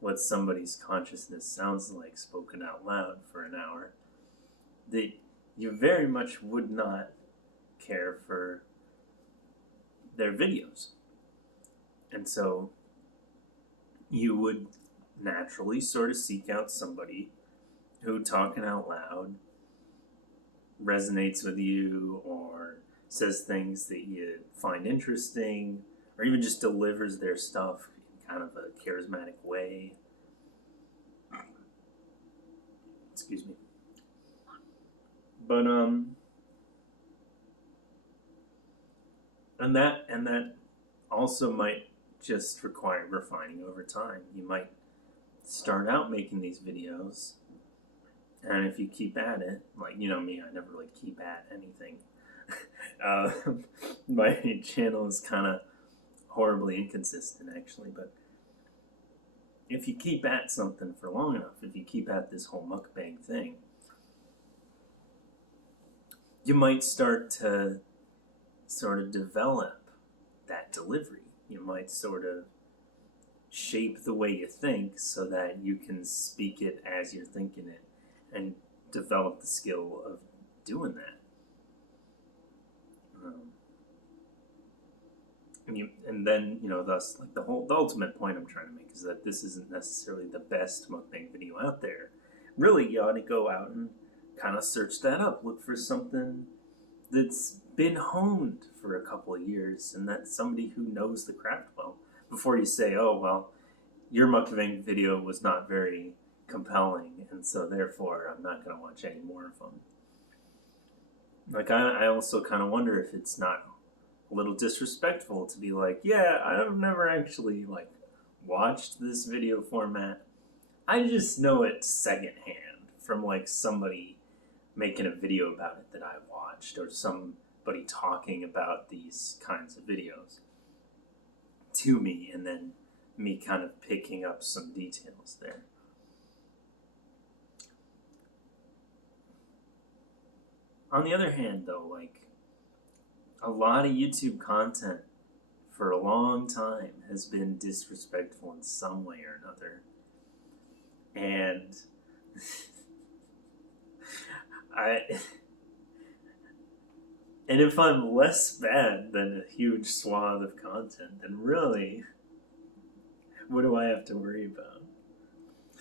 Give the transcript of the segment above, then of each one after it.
what somebody's consciousness sounds like spoken out loud for an hour, that you very much would not care for their videos. And so you would naturally sort of seek out somebody who, talking out loud, resonates with you or says things that you find interesting, or even just delivers their stuff in kind of a charismatic way. Excuse me. But and that also might just require refining over time. You might start out making these videos, and if you keep at it, like, you know me, I never really keep at anything. My channel is kind of horribly inconsistent, actually, but if you keep at something for long enough, if you keep at this whole mukbang thing, you might start to sort of develop that delivery. You might sort of shape the way you think so that you can speak it as you're thinking it and develop the skill of doing that. And then, you know, thus, like, the ultimate point I'm trying to make is that this isn't necessarily the best mukbang video out there. Really, you ought to go out and kind of search that up. Look for something that's been honed for a couple of years, and that's somebody who knows the craft well, before you say, oh, well, your mukbang video was not very compelling, and so therefore I'm not going to watch any more of them. Like, I also kind of wonder if it's not a little disrespectful to be like, yeah, I've never actually, like, watched this video format. I just know it secondhand from, like, somebody making a video about it that I watched, or somebody talking about these kinds of videos to me, and then me kind of picking up some details there. On the other hand, though, like, a lot of YouTube content for a long time has been disrespectful in some way or another. And and if I'm less bad than a huge swath of content, then really, what do I have to worry about?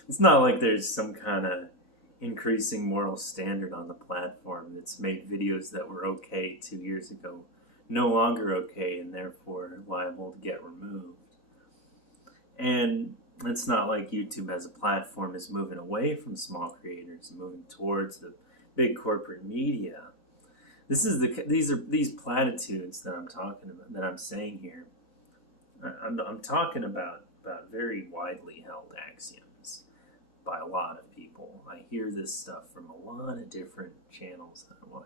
It's not like there's some kind of increasing moral standard on the platform that's made videos that were okay 2 years ago no longer okay and therefore liable to get removed. And it's not like YouTube as a platform is moving away from small creators and moving towards the big corporate media. These platitudes that I'm talking about, that I'm saying here. I'm talking about very widely held axioms by a lot of people. I hear this stuff from a lot of different channels that I watch.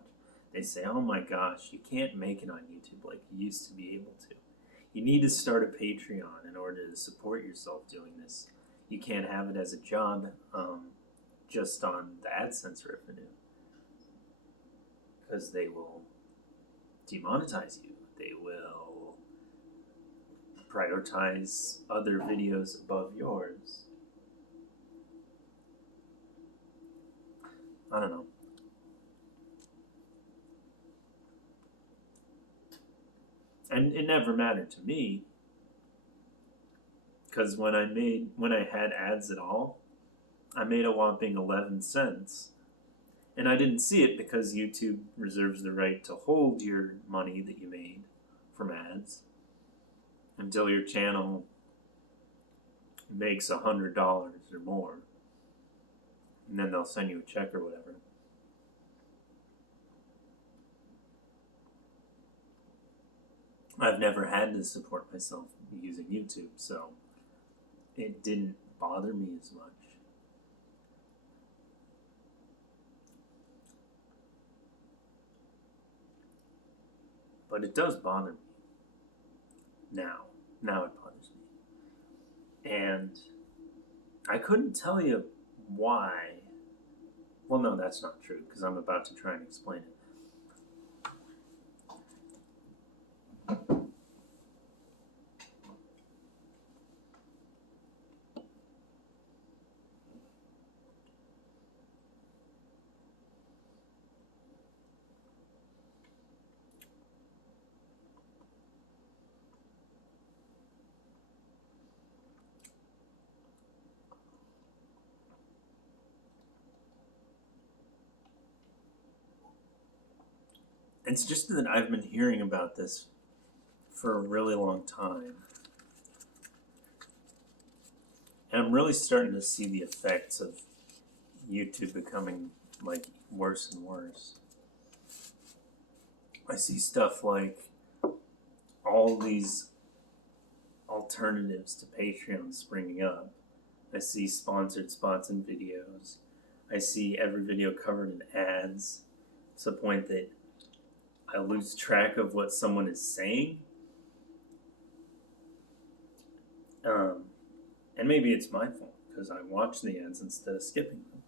They say, oh my gosh, you can't make it on YouTube like you used to be able to. You need to start a Patreon in order to support yourself doing this. You can't have it as a job just on the AdSense revenue, because they will demonetize you. They will prioritize other videos above yours. I don't know. And it never mattered to me, because when I had ads at all, I made a whopping 11 cents. And I didn't see it because YouTube reserves the right to hold your money that you made from ads until your channel makes $100 or more. And then they'll send you a check or whatever. I've never had to support myself using YouTube, so it didn't bother me as much. But it does bother me. Now it bothers me. And I couldn't tell you why. Well, no, that's not true, because I'm about to try and explain it. It's just that I've been hearing about this for a really long time. And I'm really starting to see the effects of YouTube becoming like worse and worse. I see stuff like all these alternatives to Patreon springing up. I see sponsored spots in videos. I see every video covered in ads to the point that I lose track of what someone is saying. And maybe it's my fault because I watch the ads instead of skipping them.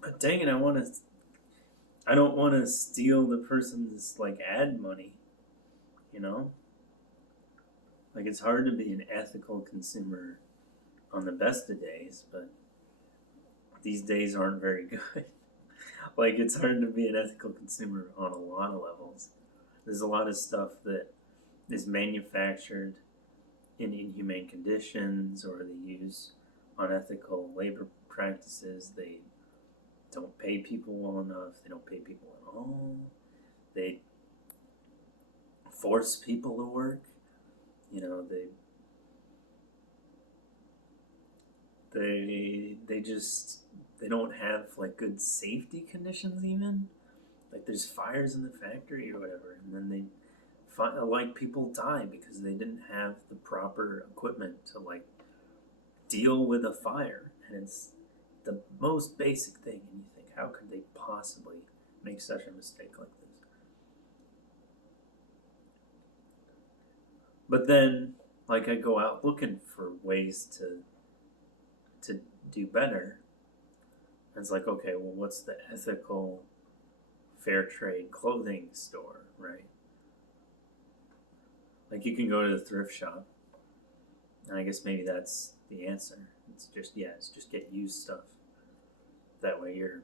But dang it, I don't want to steal the person's like ad money, you know? Like it's hard to be an ethical consumer on the best of days, but these days aren't very good. Like it's hard to be an ethical consumer on a lot of levels. There's a lot of stuff that is manufactured in inhumane conditions, or they use unethical labor practices. They don't pay people well enough. They don't pay people at all. They force people to work. You know, they don't have like good safety conditions even. Like there's fires in the factory or whatever, and then like people die because they didn't have the proper equipment to like deal with a fire. And it's the most basic thing, and you think, how could they possibly make such a mistake like this? But then, like, I go out looking for ways to do better. And it's like, okay, well, what's the ethical fair trade clothing store, right? Like you can go to the thrift shop, and I guess maybe that's the answer. It's just get used stuff. That way you're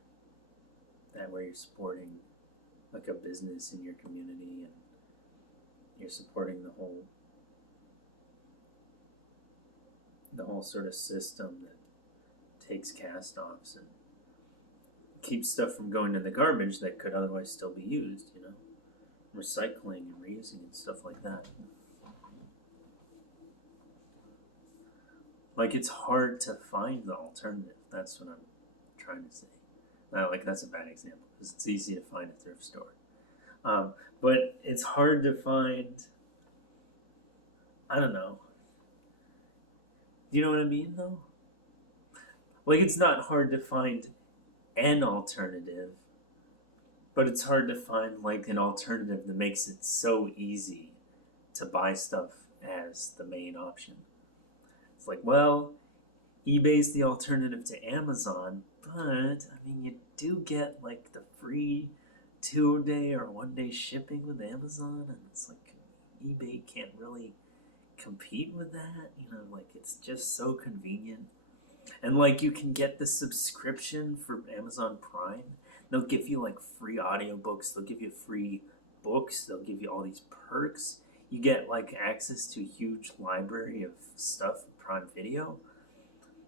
supporting like a business in your community, and you're supporting the whole sort of system that takes cast-offs and keeps stuff from going to the garbage that could otherwise still be used, you know? Recycling and reusing and stuff like that. Like, it's hard to find the alternative. That's what I'm trying to say. Like, that's a bad example, because it's easy to find a thrift store. But it's hard to find, I don't know. Do you know what I mean, though? Like, it's not hard to find an alternative, but it's hard to find, like, an alternative that makes it so easy to buy stuff as the main option. It's like, well, eBay's the alternative to Amazon, but, I mean, you do get, like, the free 2-day or 1-day shipping with Amazon, and it's like, eBay can't really compete with that, you know, like, it's just so convenient. And, like, you can get the subscription for Amazon Prime. They'll give you, like, free audiobooks, they'll give you free books, they'll give you all these perks. You get, like, access to a huge library of stuff, Prime Video.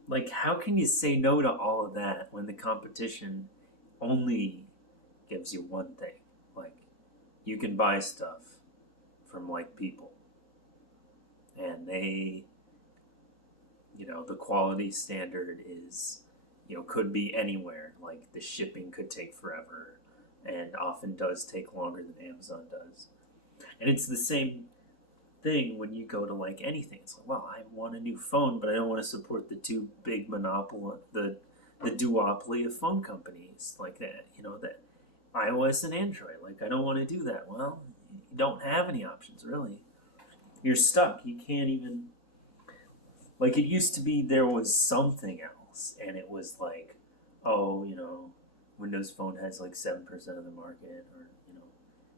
Like, how can you say no to all of that when the competition only gives you one thing? Like, you can buy stuff from, like, people. And they, you know, the quality standard is, you know, could be anywhere. Like, the shipping could take forever, and often does take longer than Amazon does. And it's the same thing when you go to, like, anything. It's like, well, I want a new phone, but I don't want to support the two big monopoly, the duopoly of phone companies like that, you know, that iOS and Android. Like, I don't want to do that. Well, you don't have any options, really. You're stuck. You can't even, like, it used to be there was something else, and it was like, oh, you know, Windows Phone has like 7% of the market, or, you know,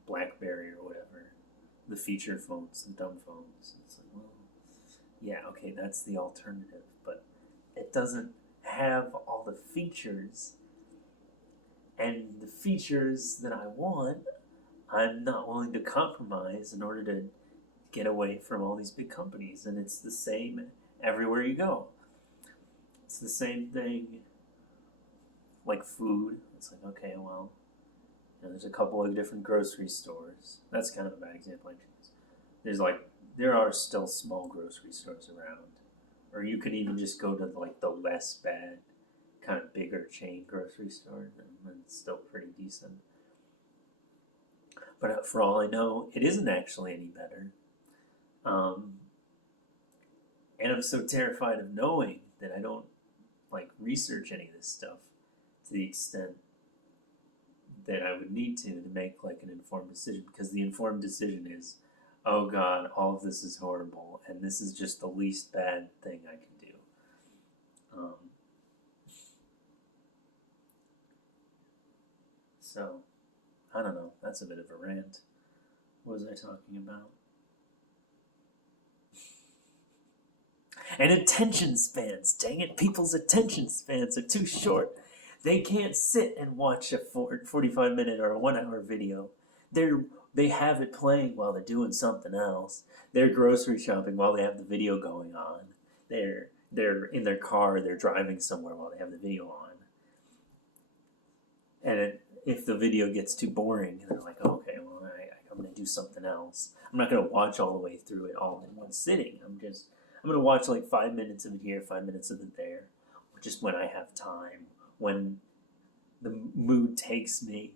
BlackBerry or whatever. The feature phones, the dumb phones. It's like, well, yeah, okay, that's the alternative, but it doesn't have all the features, and the features that I want, I'm not willing to compromise in order to get away from all these big companies. And it's the same everywhere you go. It's the same thing like food. It's like, okay, well, there's a couple of different grocery stores. That's kind of a bad example I choose. There are still small grocery stores around, or you could even just go to like the less bad, kind of bigger chain grocery store, and it's still pretty decent. But for all I know, it isn't actually any better. Um, and I'm so terrified of knowing that I don't like research any of this stuff to the extent that I would need to make like an informed decision, because the informed decision is, oh God, all of this is horrible, and this is just the least bad thing I can do. So, I don't know. That's a bit of a rant. What was I talking about? And attention spans. Dang it, people's attention spans are too short. They can't sit and watch a 45-minute or a 1-hour video. They have it playing while they're doing something else. They're grocery shopping while they have the video going on. They're in their car, they're driving somewhere while they have the video on. And if the video gets too boring, they're like, oh, okay, well, I'm going to do something else. I'm not going to watch all the way through it all in one sitting. I'm going to watch like 5 minutes of it here, 5 minutes of it there, just when I have time, when the mood takes me.